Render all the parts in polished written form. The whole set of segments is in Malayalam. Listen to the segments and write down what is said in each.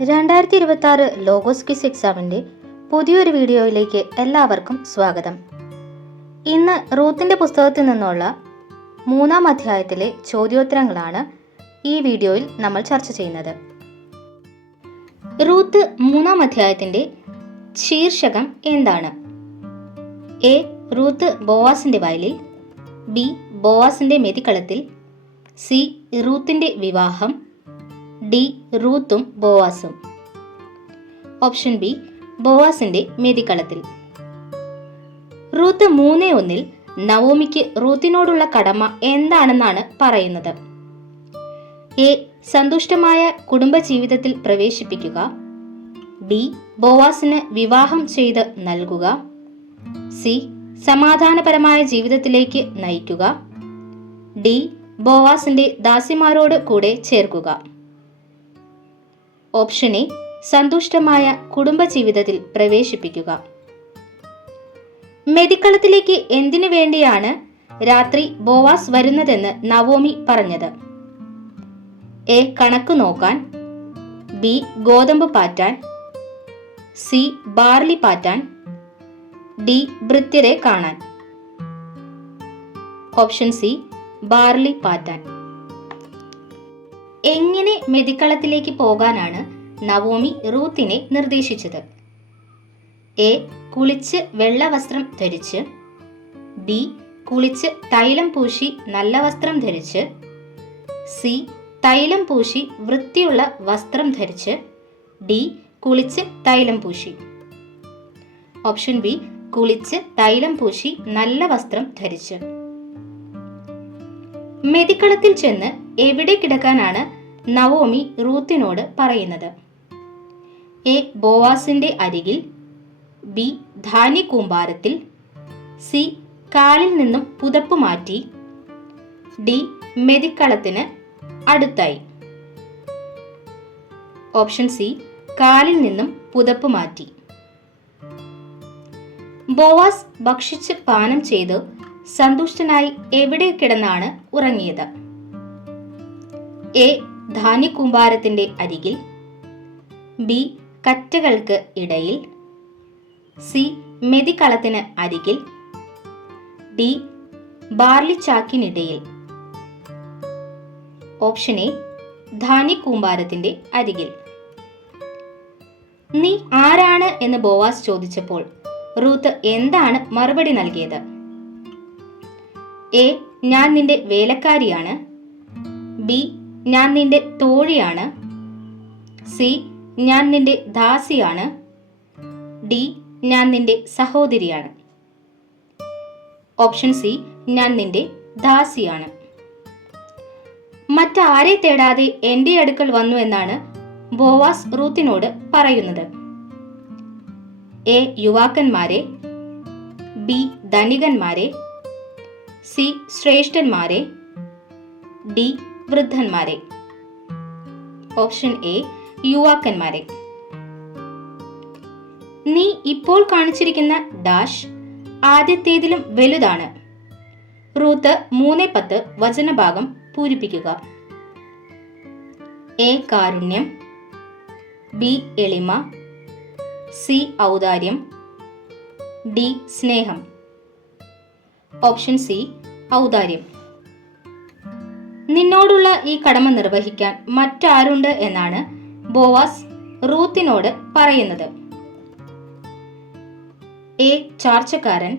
2026 ലോഗോസ് ക്വിസ് എക്സാമിൻ്റെ പുതിയൊരു വീഡിയോയിലേക്ക് എല്ലാവർക്കും സ്വാഗതം. ഇന്ന് റൂത്തിൻ്റെ പുസ്തകത്തിൽ നിന്നുള്ള 3-ാം അധ്യായത്തിലെ ചോദ്യോത്തരങ്ങളാണ് ഈ വീഡിയോയിൽ നമ്മൾ ചർച്ച ചെയ്യുന്നത്. റൂത്ത് 3-ാം അധ്യായത്തിൻ്റെ ശീർഷകം എന്താണ്? എ. റൂത്ത് ബോവാസിൻ്റെ വയലിൽ. ബി. ബോവാസിൻ്റെ മെതിക്കളത്തിൽ. സി. റൂത്തിൻ്റെ വിവാഹം. ഡി. റൂത്തും ബോവാസും. Option B. ബോവാസിന്റെ മെതിക്കളത്തിൽ. റൂത്ത് 3:1 നവോമിക്ക് റൂത്തിനോടുള്ള കടമ എന്താണെന്നാണ് പറയുന്നത്? എ. സന്തുഷ്ടമായ കുടുംബജീവിതത്തിൽ പ്രവേശിപ്പിക്കുക. ബി. ബോവാസിന് വിവാഹം ചെയ്ത് നൽകുക. സി. സമാധാനപരമായ ജീവിതത്തിലേക്ക് നയിക്കുക. ഡി. ബോവാസിന്റെ ദാസിമാരോട് കൂടെ ചേർക്കുക. Option A. സന്തുഷ്ടമായ കുടുംബജീവിതത്തിൽ പ്രവേശിപ്പിക്കുക. മെതിക്കളത്തിലേക്ക് എന്തിനു വേണ്ടിയാണ് രാത്രി ബോവാസ് വരുന്നതെന്ന് നവോമി പറഞ്ഞത്? എ. കണക്ക് നോക്കാൻ. ബി. ഗോതമ്പ് പാറ്റാൻ. സി. ബാർലി പാറ്റാൻ. ഡി. ഭൃത്യരെ കാണാൻ. Option C. ബാർലി പാറ്റാൻ. എങ്ങനെ മെതിക്കളത്തിലേക്ക് പോകാനാണ് നവോമി റൂത്തിനെ നിർദ്ദേശിച്ചത്? എ. കുളിച്ച് വെള്ള വസ്ത്രം ധരിച്ച്. ബി. കുളിച്ച് തൈലം പൂശി നല്ല വസ്ത്രം ധരിച്ച്. സി. തൈലം പൂശി വൃത്തിയുള്ള വസ്ത്രം ധരിച്ച്. ഡി. കുളിച്ച് തൈലം പൂശി. Option B. കുളിച്ച് തൈലം പൂശി നല്ല വസ്ത്രം ധരിച്ച്. മെതിക്കളത്തിൽ ചെന്ന് എവിടെ കിടക്കാനാണ് നവോമി റൂത്തിനോട് പറയുന്നത്? എ. ബോവാസിന്റെ അരികിൽ. ബി. ധാന്യക്കൂമ്പാരത്തിൽ. സി. കാലിൽ നിന്നും പുതപ്പ് മാറ്റി. ഡി. മെതിക്കളത്തിന് അടുത്തായി. Option C. കാലിൽ നിന്നും പുതപ്പ് മാറ്റി. ബോവാസ് ഭക്ഷിച്ച് പാനം ചെയ്ത് സന്തുഷ്ടനായി എവിടെ കിടന്നാണ് ഉറങ്ങിയത്? എ. ധാന്യക്കൂമ്പാരത്തിന്റെ അരികിൽ. ബി. കറ്റകൾക്ക് ഇടയിൽ. സി. മെതിക്കളത്തിന് അരികിൽ. ഡി. ബാർലി ചാക്കിനിടയിൽ. Option A. ധാന്യക്കൂമ്പാരത്തിന്റെ അരികിൽ. നീ ആരാണ് എന്ന് ബോവാസ് ചോദിച്ചപ്പോൾ റൂത്ത് എന്താണ് മറുപടി നൽകിയത്? എ. ഞാൻ നിന്റെ വേലക്കാരിയാണ്. ബി. ഞാൻ നിന്റെ തോഴിയാണ്. സി. ഞാൻ നിന്റെ ദാസിയാണ്. ഡി. ഞാൻ നിന്റെ സഹോദരിയാണ്. Option C. ഞാൻ നിന്റെ ദാസിയാണ്. മറ്റാരെ തേടാതെ എന്റെ അടുക്കൽ വന്നു എന്നാണ് ബോവാസ് റൂത്തിനോട് പറയുന്നത്? എ. യുവാക്കന്മാരെ. ബി. ധനികന്മാരെ. സി. ശ്രേഷ്ഠന്മാരെ. ഡി. വൃദ്ധന്മാരെ. Option A. യുവാക്കന്മാരെ. നീ ഇപ്പോൾ കാണിച്ചിരിക്കുന്ന ഡാഷ് ആദ്യത്തേതിലും വലുതാണ്. റൂത്ത് 3:10 വചനഭാഗം പൂരിപ്പിക്കുക. എ. കാരുണ്യം. ബി. എളിമ. സി. ഔദാര്യം. ഡി. സ്നേഹം. Option C. ഔദാര്യം. നിന്നോടുള്ള ഈ കടമ നിർവഹിക്കാൻ മറ്റാരുണ്ട് എന്നാണ് ബോവാസ് റൂത്തിനോട് പറയുന്നത്? എ. ചാർച്ചക്കാരൻ.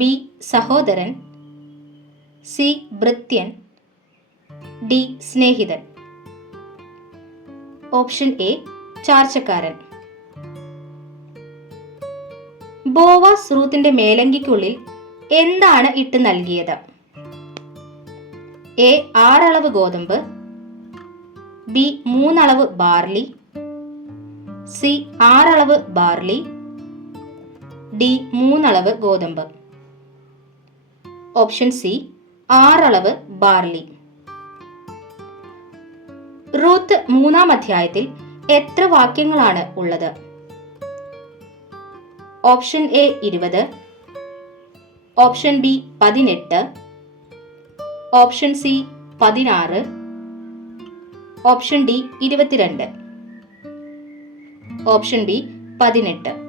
ബി. സഹോദരൻ. സി. ഭൃത്യൻ. ഡി. സ്നേഹിതൻ. Option A. ചാർച്ചക്കാരൻ. ബോവാസ് റൂത്തിന്റെ മേലങ്കിക്കുള്ളിൽ എന്താണ് ഇട്ട് നൽകിയത്? എ. 6 അളവ് ഗോതമ്പ്. ബി. 3 അളവ് ബാർലി. സി. 6 അളവ് ബാർലി. ഡി. 3 അളവ് ഗോതമ്പ്. Option C. 6 അളവ് ബാർലി. റൂത്ത് 3-ാം അധ്യായത്തിൽ എത്ര വാക്യങ്ങളാണ് ഉള്ളത്? Option A 20. Option B 18. Option C 16. Option D 22. Option B 18.